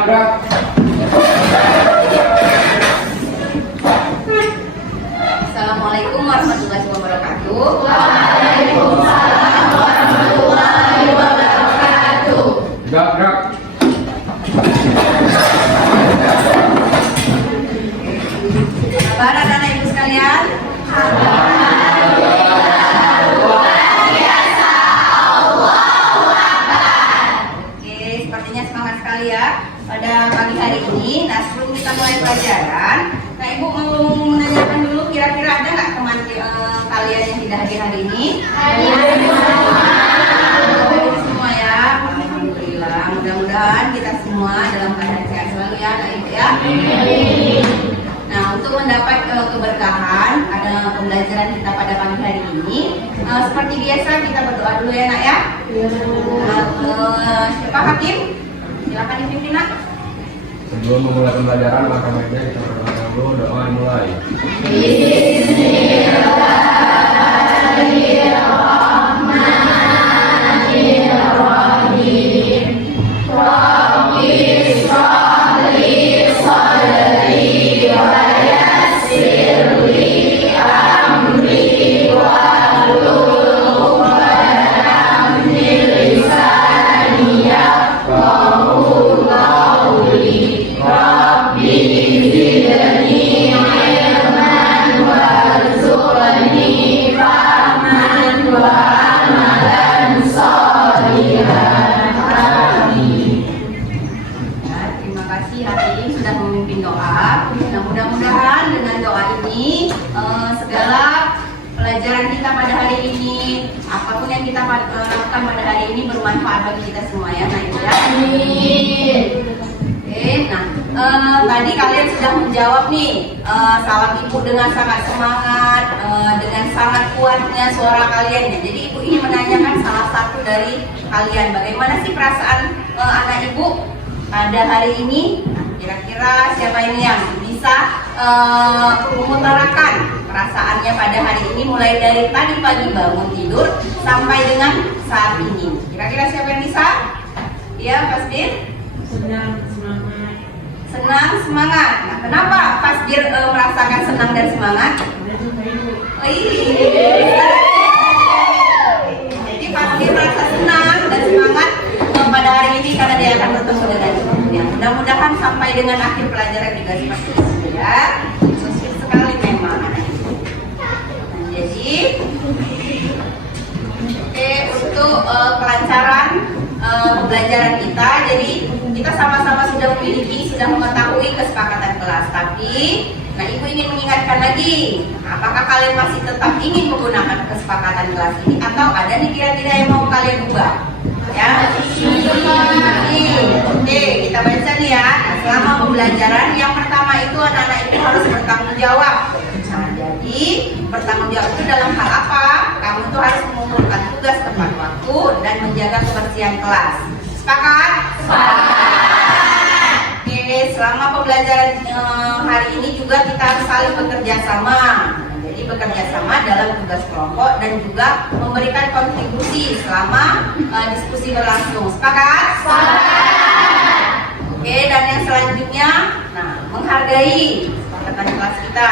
Gerak. Assalamualaikum warahmatullahi wabarakatuh. Waalaikumsalam warahmatullahi wabarakatuh. Gerak. Kabar anak-anak ibu sekalian? Oke, sepertinya semangat sekali ya pada pagi hari ini. Nah, sebelum kita mulai pelajaran, nah ibu mau menanyakan dulu kira-kira ada nggak teman kalian yang tidak hadir hari ini? Hadir semua ya. Alhamdulillah. Mudah-mudahan kita semua dalam keadaan sehat selalu ya, anak ibu ya. Nah, untuk mendapat keberkahan ada pembelajaran kita pada pagi hari ini. Seperti biasa kita berdoa dulu ya nak ya. Siapa Hakim? Silakan dipimpin nak. Sebelum memulai pembelajaran, maka baiknya kita berdoa dulu. Doa dimulai. Terima kasih Hakim sudah memimpin doa. Nah, mudah-mudahan dengan doa ini segala pelajaran kita pada hari ini, apapun yang kita lakukan pada hari ini bermanfaat bagi kita semua ya, nah itu ya. Oke, nah tadi kalian sudah menjawab nih salam ibu dengan sangat semangat, dengan sangat kuatnya suara kalian. Jadi ibu ingin menanyakan salah satu dari kalian, bagaimana sih perasaan anak ibu pada hari ini? Kira-kira siapa ini yang bisa mengutarakan perasaannya pada hari ini mulai dari tadi pagi bangun tidur sampai dengan saat ini? Kira-kira siapa yang bisa? Iya, Fasdir? Senang, semangat. Nah, kenapa Fasdir merasakan senang dan semangat? Oh, iya. Jadi Fasdir merasa senang dan semangat pada hari ini karena dia akan bertemu dengan ibunya. Mudah-mudahan sampai dengan akhir pelajaran juga seperti itu ya. Sukses sekali memang anak ibu. Nah, jadi untuk kelancaran pembelajaran kita, jadi kita sama-sama sudah mengetahui kesepakatan kelas. Tapi, nah ibu ingin mengingatkan lagi, apakah kalian masih tetap ingin menggunakan kesepakatan kelas ini atau ada nih kira-kira yang mau kalian ubah? Ya, oke, kita baca nih ya. Nah, selama pembelajaran yang pertama itu anak-anak itu harus bertanggung jawab. Nah, jadi bertanggung jawab itu dalam hal apa? Kamu tuh harus mengumpulkan tugas tepat waktu dan menjaga kebersihan kelas. Sepakat? Oke, selama pembelajaran hari ini juga kita harus saling bekerja sama. Jadi bekerja sama dalam tugas kelompok dan juga memberikan kontribusi selama diskusi berlangsung. Sepakat? Oke, dan yang selanjutnya, nah, menghargai kesepakatan kelas kita.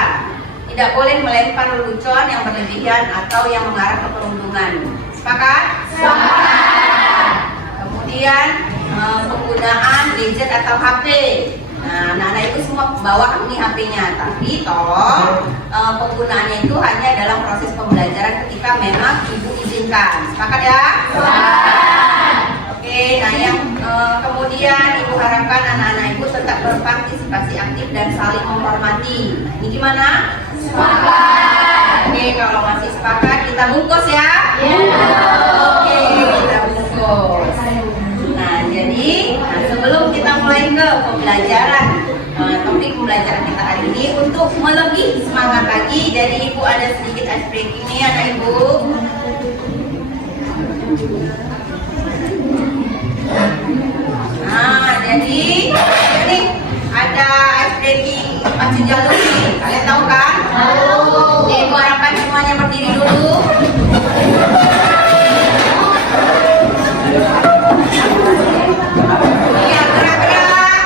Tidak boleh melempar lelucon yang berlebihan atau yang mengarah ke perundungan. Sepakat? Kemudian penggunaan gadget atau HP. Nah, anak-anak itu semua bawa ini HP-nya, tapi tolong penggunaannya itu hanya dalam proses pembelajaran ketika memang ibu izinkan. Sepakat ya? Oke, nah yang kemudian ibu harapkan anak-anak ibu tetap berpartisipasi aktif dan saling menghormati. Nah, ini gimana? Sepakat. Oke, kalau masih sepakat kita bungkus ya. Oke, kita bungkus. Nah, jadi sebelum kita mulai ke pembelajaran, topik pembelajaran kita hari ini, untuk melebih semangat lagi, dari ibu ada sedikit ice breaking nih anak ibu. Nah, jadi ini ada ice breaking pacu jalur nih, kalian tahu kan? Tahu. Ibu harapkan semuanya berdiri dulu. Iya, gerak-gerak.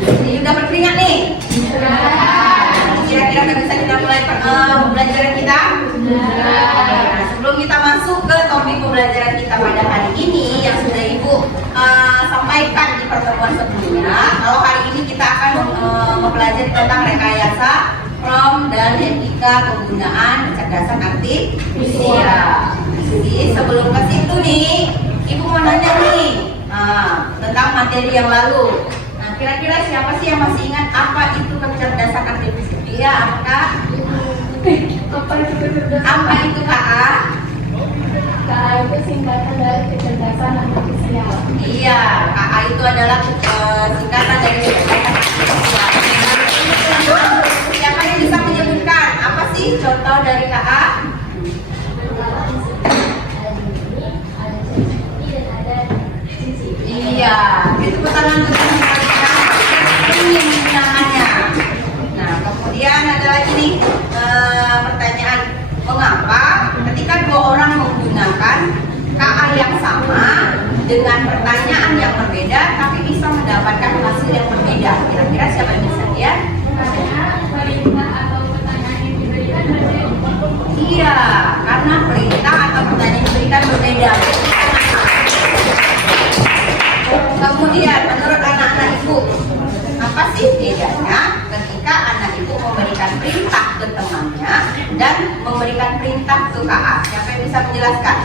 Ini udah berkeringat nih? Kira-kira udah bisa kita mulai pembelajaran kita? Nah, sebelum kita masuk ke topik pembelajaran kita pada hari ini yang sudah Ibu sampaikan di pertemuan sebelumnya, kalau hari ini kita akan mempelajari tentang rekayasa prom dan etika penggunaan kecerdasan artifisial. Jadi sebelum ke situ nih, Ibu mau nanya nih tentang materi yang lalu. Nah, kira-kira siapa sih yang masih ingat apa itu kecerdasan artifisial? Iya, Kak. Apa itu Kak? KA itu singkatan dari kecerdasan artifisial. Iya, KA itu adalah singkatan dari kecerdasan artifisial. Siapa yang bisa menyebutkan apa sih contoh dari KA? Iya, itu tangan untuk ini namanya. Nah, kemudian ada lagi nih pertanyaan, mengapa ketika dua orang menggunakan KA yang sama dengan pertanyaan yang berbeda tapi bisa mendapatkan hasil yang berbeda? Kira-kira siapa yang bisa lihat? Karena perintah atau pertanyaan yang diberikan berbeda. Iya, karena perintah atau pertanyaan yang diberikan berbeda. Kemudian menurut anak-anak Ibu, apa sih bedanya ketika anak Ibu memberikan perintah ke temannya dan memberikan perintah ke KA? Siapa yang bisa menjelaskan?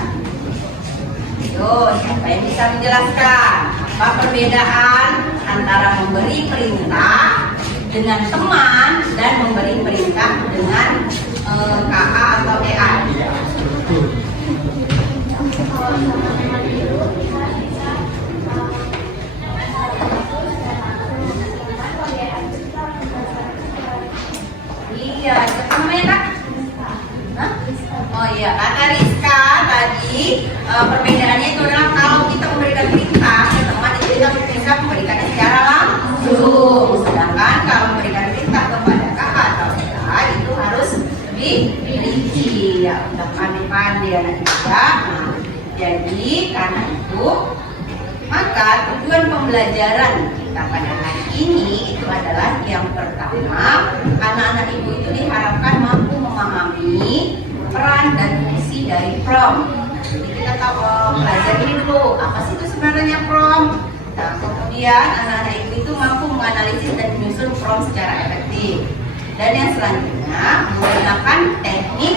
Yo, siapa yang bisa menjelaskan apa perbedaan antara memberi perintah dengan teman dan memberi perintah dengan KA atau EA? Iya, siapa namanya Kak? Hah? Oh iya, kata Rizka tadi perbedaannya itu adalah kalau kita memberikan perintah ke teman itu kita bisa memberikannya secara langsung, sedangkan kalau memberikan perintah kepada kakak atau kita itu harus lebih rinci ya, untuk pandai-pandai anak kita. Nah, jadi karena itu maka tujuan pembelajaran kita pada hari ini itu adalah yang pertama, anak-anak Ibu itu diharapkan mampu memahami peran dan fungsi dari prom. Jadi kita tahu belajar ini dulu, apa sih itu sebenarnya prom? Nah, kemudian anak-anak Ibu itu mampu menganalisis dan menyusun prom secara efektif. Dan yang selanjutnya menggunakan teknik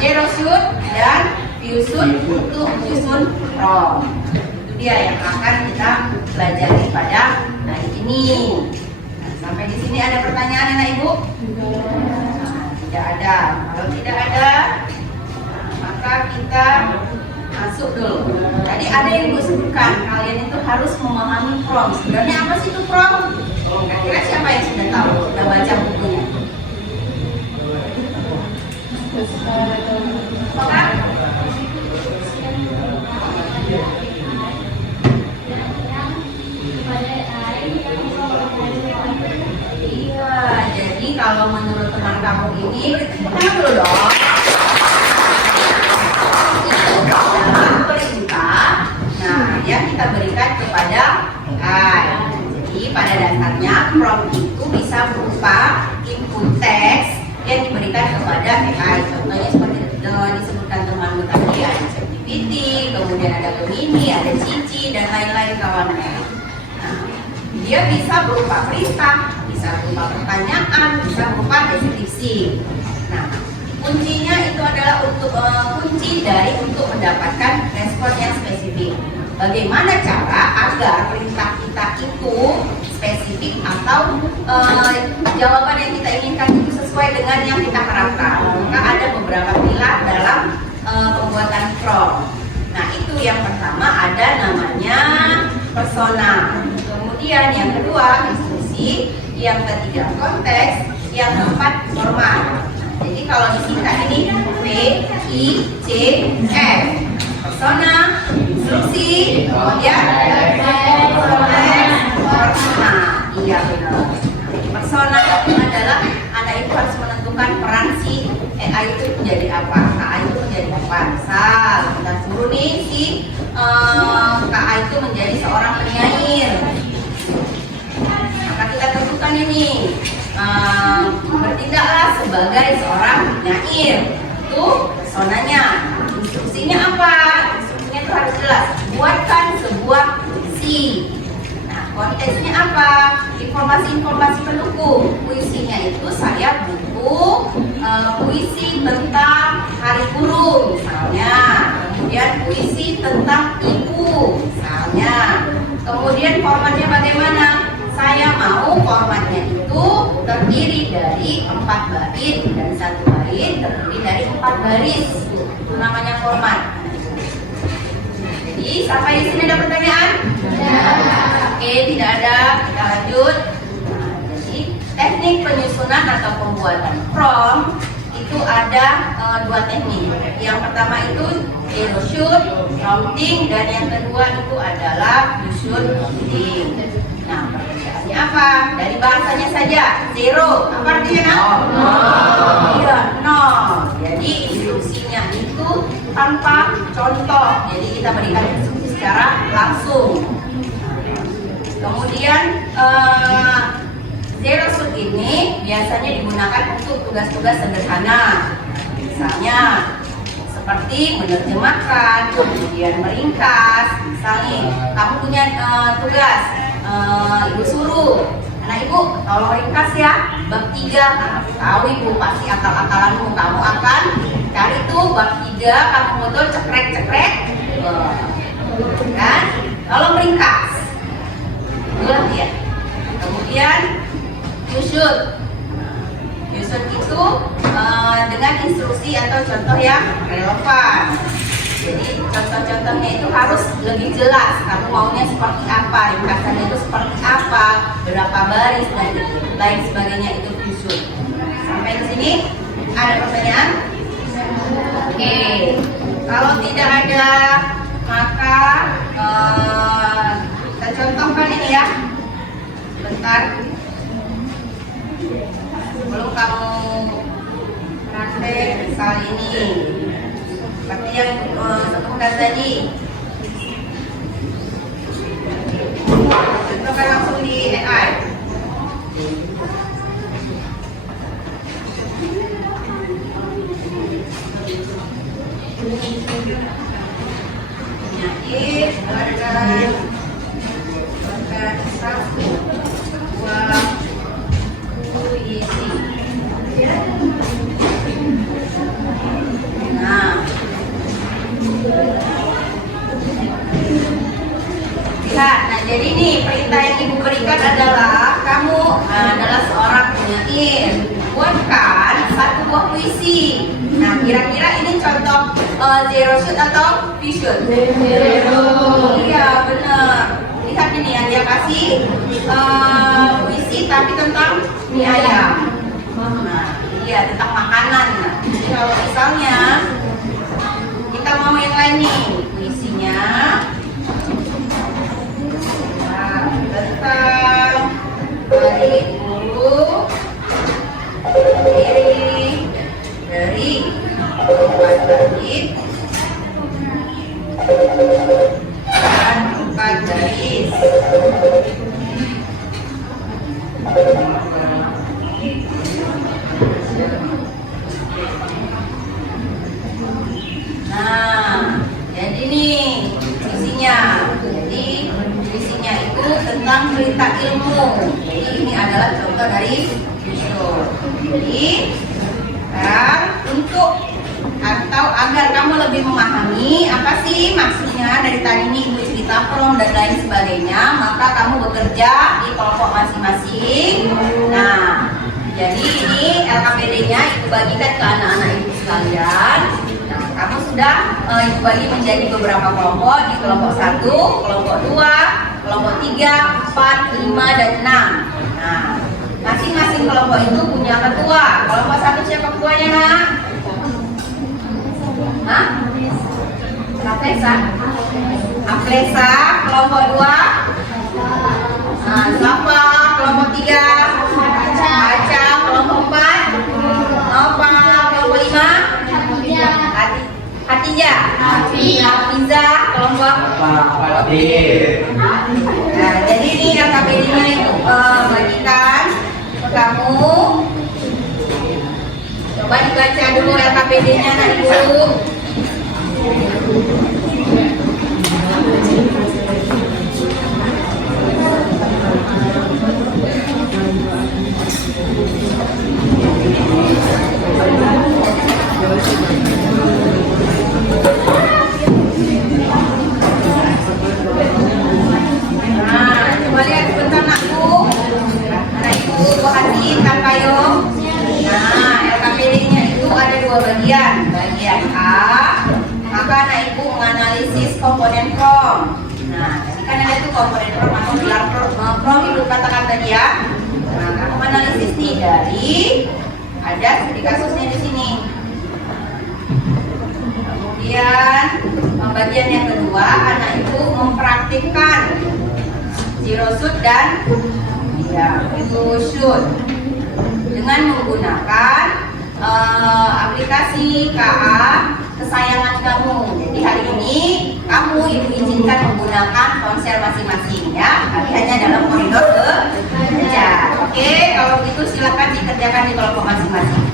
zero shoot dan view shoot untuk menyusun prom. Dia yang akan kita pelajari pada hari ini. Nah, sampai di sini ada pertanyaan anak Ibu? Nah, tidak ada. Kalau tidak ada, maka kita masuk dulu. Tadi ada yang Ibu sebutkan, kalian itu harus memahami prom. Sebenarnya apa sih itu prom? Kira-kira siapa yang sudah tahu? Sudah baca bukunya? Maka iya, jadi kalau menurut teman kamu ini, kita dulu dong. Dalam perintah, nah yang kita berikan kepada AI. Jadi pada dasarnya prompt itu bisa berupa input teks yang diberikan kepada AI. Contohnya seperti disebutkan temanmu tadi, ada ChatGPT, kemudian ada Gemini, ada Cici dan lain-lain kawannya. Dia bisa berupa perintah, bisa berupa pertanyaan, bisa berupa deskripsi. Nah, kuncinya itu adalah untuk kunci dari untuk mendapatkan respon yang spesifik. Bagaimana cara agar perintah kita itu spesifik atau jawaban yang kita inginkan itu sesuai dengan yang kita harapkan? Maka ada beberapa pilar dalam pembuatan prompt. Nah, itu yang pertama ada namanya persona. Kemudian yang kedua instruksi, yang ketiga konteks, yang keempat format. Nah, jadi kalau disingkat ini P, I, C, F. Persona, instruksi, kemudian konteks, format. Iya benar. Persona itu adalah anak itu harus menentukan peran si EA itu menjadi apa, KA itu menjadi apa. Misal kita suruh nih si KA itu menjadi seorang penyair, maka kita tentukan ini bertindaklah sebagai seorang penyair. Itu personanya. Instruksinya apa? Instruksinya itu harus jelas. Buatkan sebuah puisi. Nah, konteksnya apa? Informasi-informasi pendukung. Puisinya itu saya butuh puisi tentang hari guru misalnya. Kemudian puisi tentang ibu misalnya. Kemudian formatnya bagaimana? Saya mau formatnya itu terdiri dari 4 bait dan 1 bait terdiri dari 4 baris. Itu namanya format. Jadi sampai di sini ada pertanyaan? Oke, tidak ada. Kita lanjut. Jadi teknik penyusunan atau pembuatan prompt itu ada 2 teknik. Yang pertama itu zero shoot, prompting, dan yang kedua itu adalah you should prompting. Nah, perbedaannya apa? Dari bahasanya saja, zero, apa artinya? Iya, nol. Jadi instruksinya itu tanpa contoh. Jadi kita berikan instruksi secara langsung. Kemudian zero shoot ini biasanya digunakan untuk tugas-tugas sederhana. Misalnya seperti menerjemahkan, kemudian meringkas. Misalnya kamu punya tugas, ibu suruh, anak ibu tolong ringkas ya bab 3. Nah, tahu ibu pasti akal-akalanmu, kamu akan cari tuh bab 3, kamu betul cekrek-cekrek, kan? Tolong ringkas, ya. Kemudian you should itu dengan instruksi atau contoh yang relevan. Jadi contoh-contohnya itu harus lebih jelas. Kamu maunya seperti apa, ringkasannya itu seperti apa, berapa baris dan lain sebagainya, itu you should. Sampai di sini ada pertanyaan? Oke. Kalau tidak ada maka kita contohkan ini ya. Bentar. Sebelum kamu praktek kali ini, seperti yang sebutkan tadi, contohkan langsung di AI. Penyakit akan satu buah puisi. Nah, lihat. Nah, jadi nih perintah yang ibu berikan adalah kamu adalah seorang penyair, buatkan satu buah puisi. Nah, kira-kira ini contoh zero shoot atau you should? Zero. Iya, benar. Lihat ini yang dia kasih puisi tapi tentang mie ayam. Nah, iya, tentang makanan. Nah, jadi kalau misalnya kita mau yang lain nih, puisinya tentang hari guru, terdiri dari 4 bait dan 4 baris. Nah, jadi nih puisinya. Jadi puisinya itu tentang cerita ilmu. Jadi ini adalah contoh dari Yusuf. Jadi sekarang untuk atau agar kamu lebih memahami apa sih maksudnya dari tadi ini ibu cerita prompt dan lain sebagainya, maka kamu bekerja di kelompok masing-masing. Nah, jadi ini LKPD-nya ibu bagikan ke anak-anak ibu sekalian. Nah, kamu sudah ibu bagi menjadi beberapa kelompok, di kelompok 1, kelompok 2, kelompok 3, 4, 5, dan 6. Nah, masing-masing kelompok itu punya ketua. Kelompok 1 siapa ketuanya, Nak? Hah? Aplesa. Aplesa. Kelompok 2. Nah, siapa? Kelompok 3. Aca. Kelompok 4. Nova. Kelompok 5. Hafizah. Hafizah kelompok. Nah, jadi ini LKPD-nya itu bagikan ke kamu. Coba dibaca dulu LKPD-nya anak ibu. Nah, coba lihat sebentar anakku. Anak ibu perhatikan payung. Nah, LKPD-nya itu ada dua bagian. Bagian A, maka anak ibu menganalisis komponen prom. Nah, tadi kan ada tuh komponen prom atau pilar prom ibu katakan tadi ya. Nah, kamu analisis nih dari ada studi kasusnya di sini. Kemudian bagian yang kedua, anak ibu mempraktikkan zero shoot dan blue shoot dengan menggunakan aplikasi KA kesayangan kamu. Jadi hari ini kamu ibu izinkan menggunakan ponsel masing-masing ya. Tapi hanya dalam koridor kerja. Oke, kalau gitu silakan dikerjakan di kelompok masing-masing.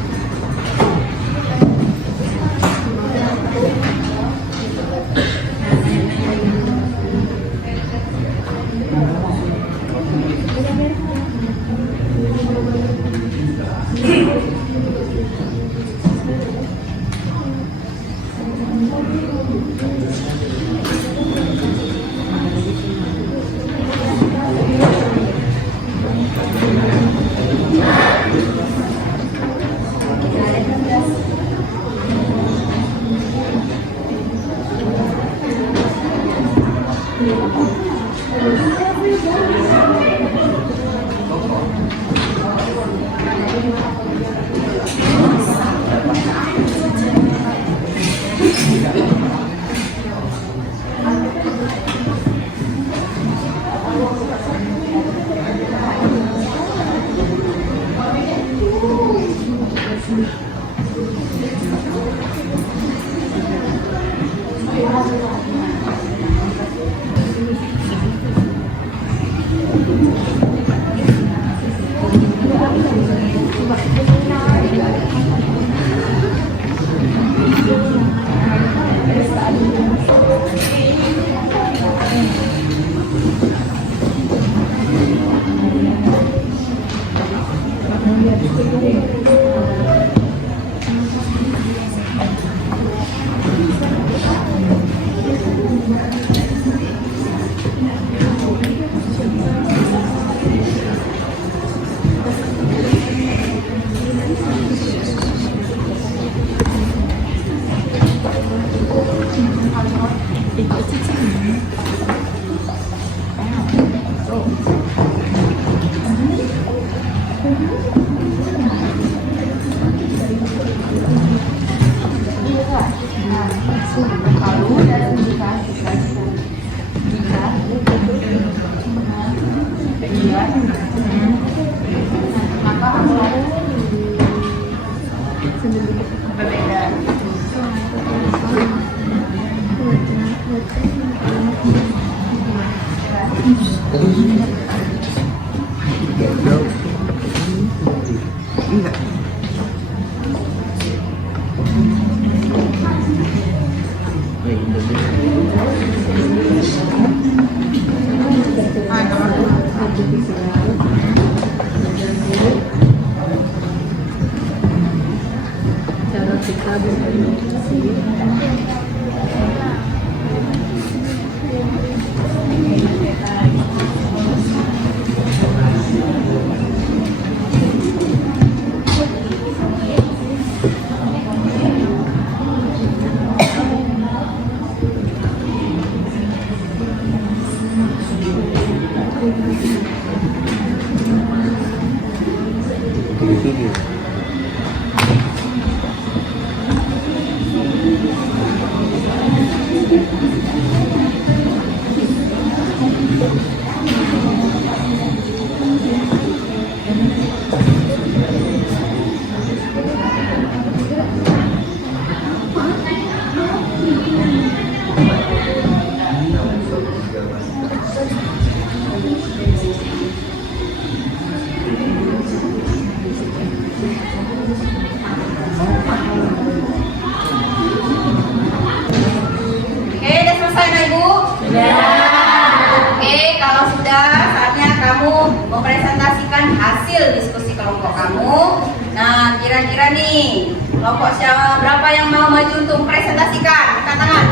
mempresentasikan hasil diskusi kelompok kamu. Nah, kira-kira nih, kelompok siapa berapa yang mau maju untuk presentasikan? Angkat tangan.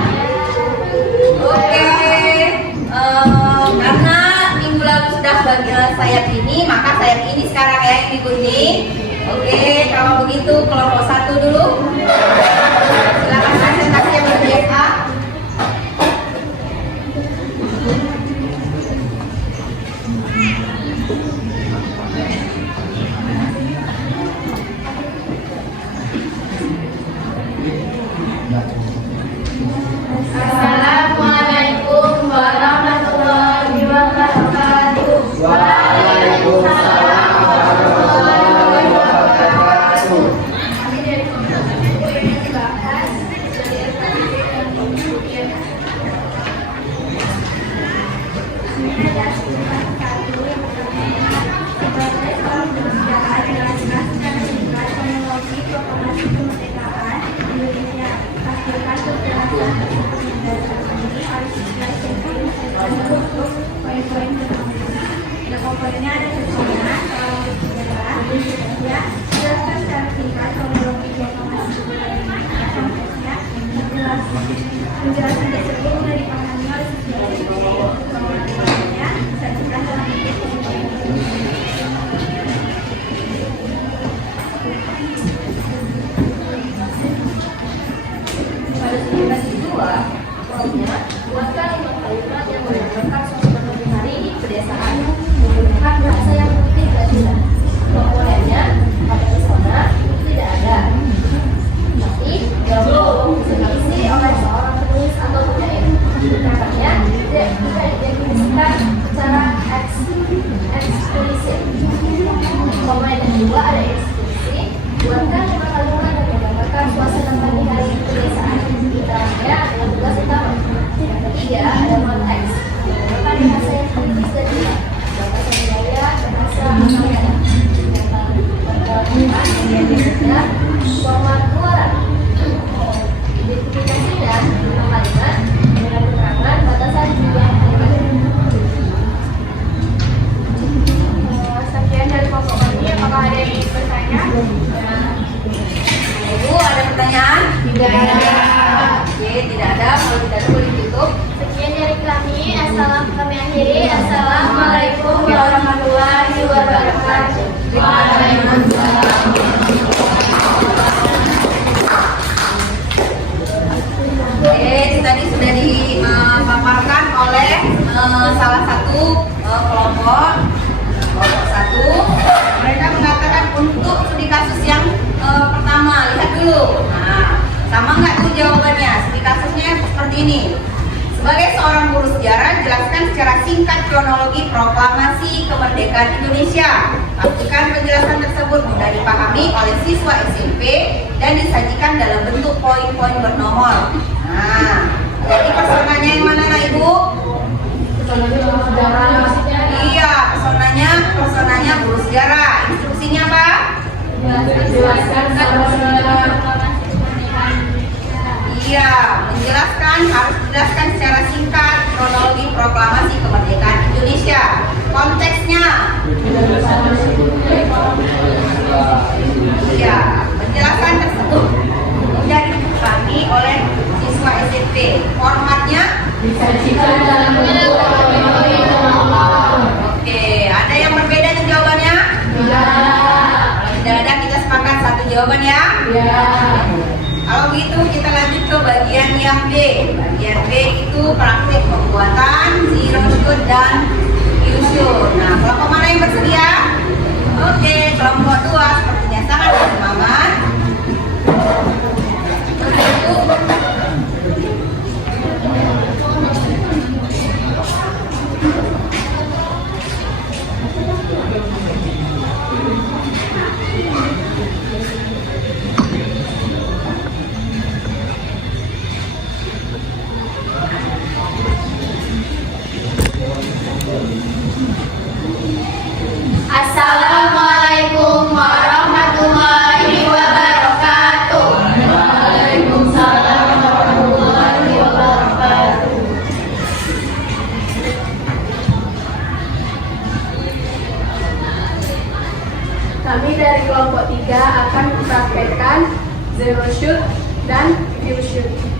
Oke, karena minggu lalu sudah bagian sayap ini, maka sayap ini sekarang ya yang diikuti. Oke, kalau begitu kelompok 1 dulu. Silakan presentasi yang berbeda. Assalamualaikum warahmatullahi wabarakatuh. Waalaikumsalam warahmatullahi wabarakatuh. Kami dari Komunitas yang dibahas dari SKBD dan kemudian ada satu yang pertama sebagai seorang bersejarah adalah jelaskan singkat kronologi proklamasi kemerdekaan Indonesia. Pastikan kejelasan ini harus dijelaskan untuk poin-poin pertama. Ada komponennya ada pesona, sejarah, ya. Jelaskan secara singkat kronologi proklamasi kemerdekaan konteksnya. Penjelasan tersebut sudah dipahami oleh siswa. Kemudiannya sajikan dalam bentuk Pada 1902, pokoknya buatkan 5 kalimat yang menggambarkan suasana hari di pedesaan menggunakan bahasa yang putih dan jelas. Komponennya pada pesona itu tidak ada, tapi jauh diisi oleh seorang penulis atau penyair. Makanya tidak bisa didefinisikan secara eksplisit. Komponen yang kedua ada eksplisit. Buatkan 5 kalimat yang menggambarkan suasana pagi hari di pedesaan. Literalnya adalah tugas utama. Yang ketiga ada konteks. Menggunakan bahasa yang kritis dan jelas. Bahasa budaya, bahasa masyarakat. Yang ketiga format keluaran. Identifikasinya 5 kalimat dengan keterangan batasan jumlah kalimat. sekian dari kelompok kami. Apakah ada yang ingin bertanya? Ibu, ada pertanyaan? Tidak ada. Oke, tidak ada. Kalau tidak ada boleh ditutup. Sekian dari kami. Kami akhiri. Assalamualaikum warahmatullahi wabarakatuh. Oke, tadi sudah dipaparkan oleh salah satu kelompok 1. Mereka mengatakan untuk studi kasus yang pertama, lihat dulu. Nah, sama nggak tuh jawabannya? Studi kasusnya seperti ini. Sebagai seorang guru sejarah, jelaskan secara singkat kronologi proklamasi kemerdekaan Indonesia. Pastikan penjelasan tersebut mudah dipahami oleh siswa SMP dan disajikan dalam bentuk poin-poin bernomor. Nah, jadi personanya yang mana, Nak Ibu? Iya, personanya guru sejarah. Instruksinya apa? Jelaskan Iya, menjelaskan, harus dijelaskan secara singkat kronologi proklamasi kemerdekaan Indonesia. Konteksnya. Iya, penjelasan tersebut mudah dipahami oleh siswa SMP. Formatnya disajikan dalam bentuk oke, ada yang berbeda nih jawabannya? Kalau tidak ada, kita sepakat satu jawaban ya? Kalau gitu kita lanjut ke bagian yang B. Bagian B itu praktik pembuatan zero shoot dan fusion. Nah, kelompok mana yang bersedia? Oke, kelompok 2 sepertinya sangat bersemangat. Assalamualaikum warahmatullahi wabarakatuh. Waalaikumsalam warahmatullahi wabarakatuh. dari kelompok 3 akan mempraktekkan zero shoot dan few shoot.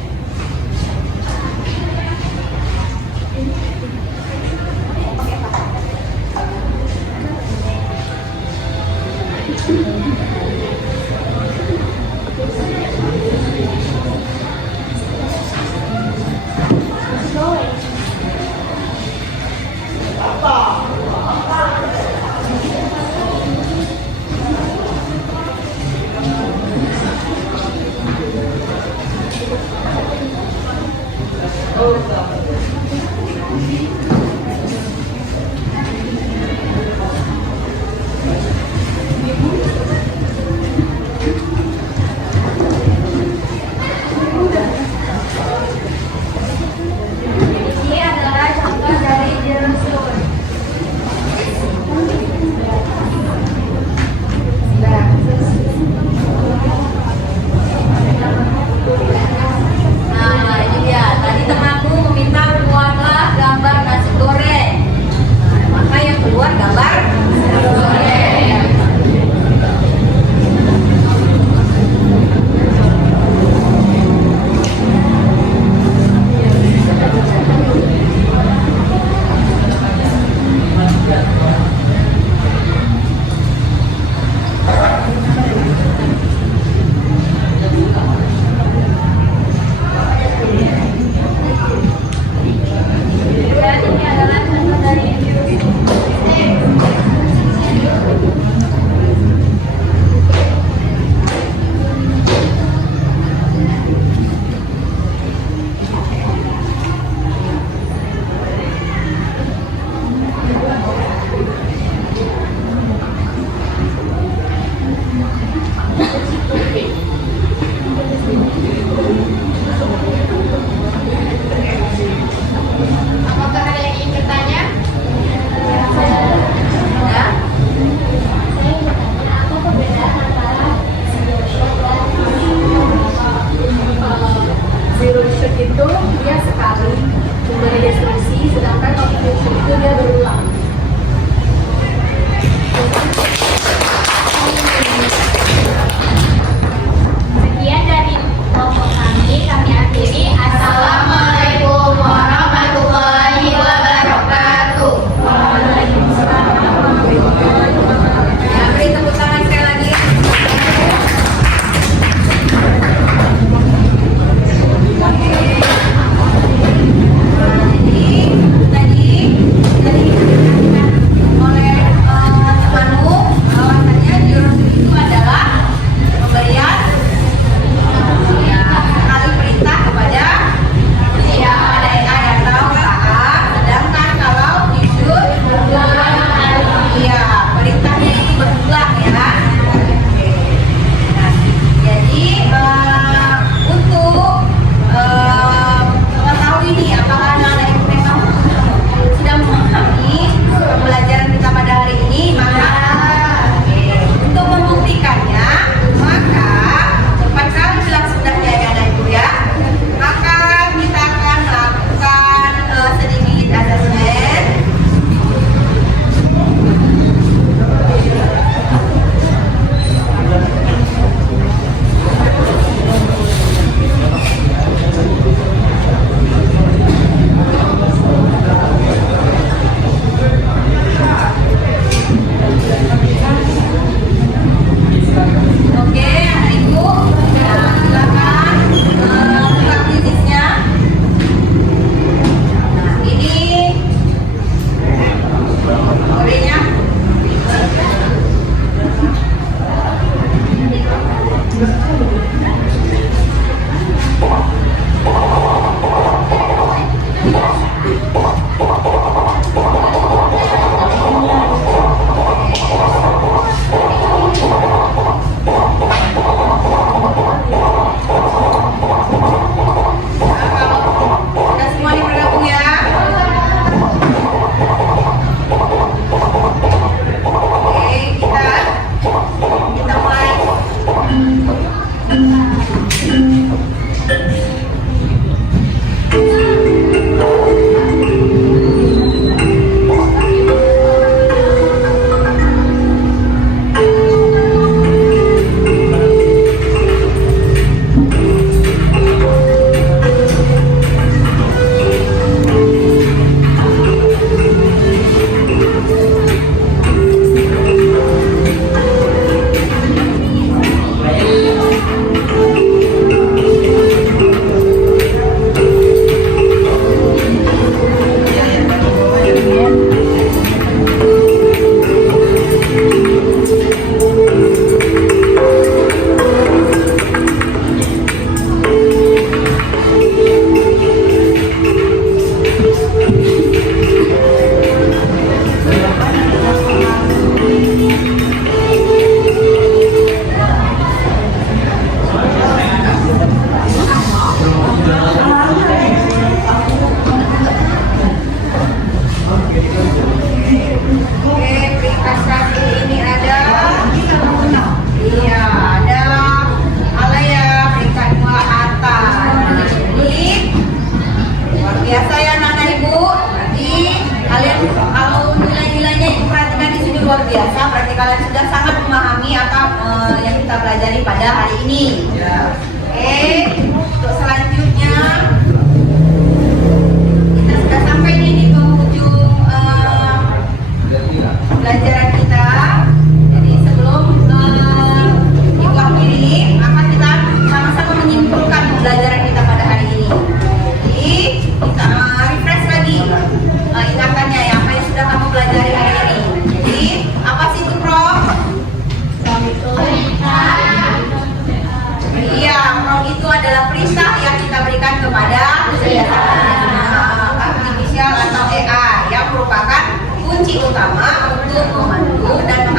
Oke, peringkat 1 ini ada. Iya, ada Alaya, peringkat 2 Atta. Jadi luar biasa ya anak-anak ibu. Berarti kalian kalau nilai-nilainya itu perhatikan di sini luar biasa. Berarti kalian sudah sangat memahami apa yang kita pelajari pada hari ini. Oke, untuk selanjutnya kita sudah sampai nih di penghujung pelajaran kita. Jadi sebelum diwakili, maka kita sama-sama menyimpulkan pelajaran kita pada hari ini. Jadi kita refresh lagi ingatannya ya apa yang sudah kamu pelajari hari ini. Jadi apa sih itu Prof? Iya, Prof itu adalah perintah yang kita berikan kepada artificial atau AI yang merupakan kunci utama untuk memandu dan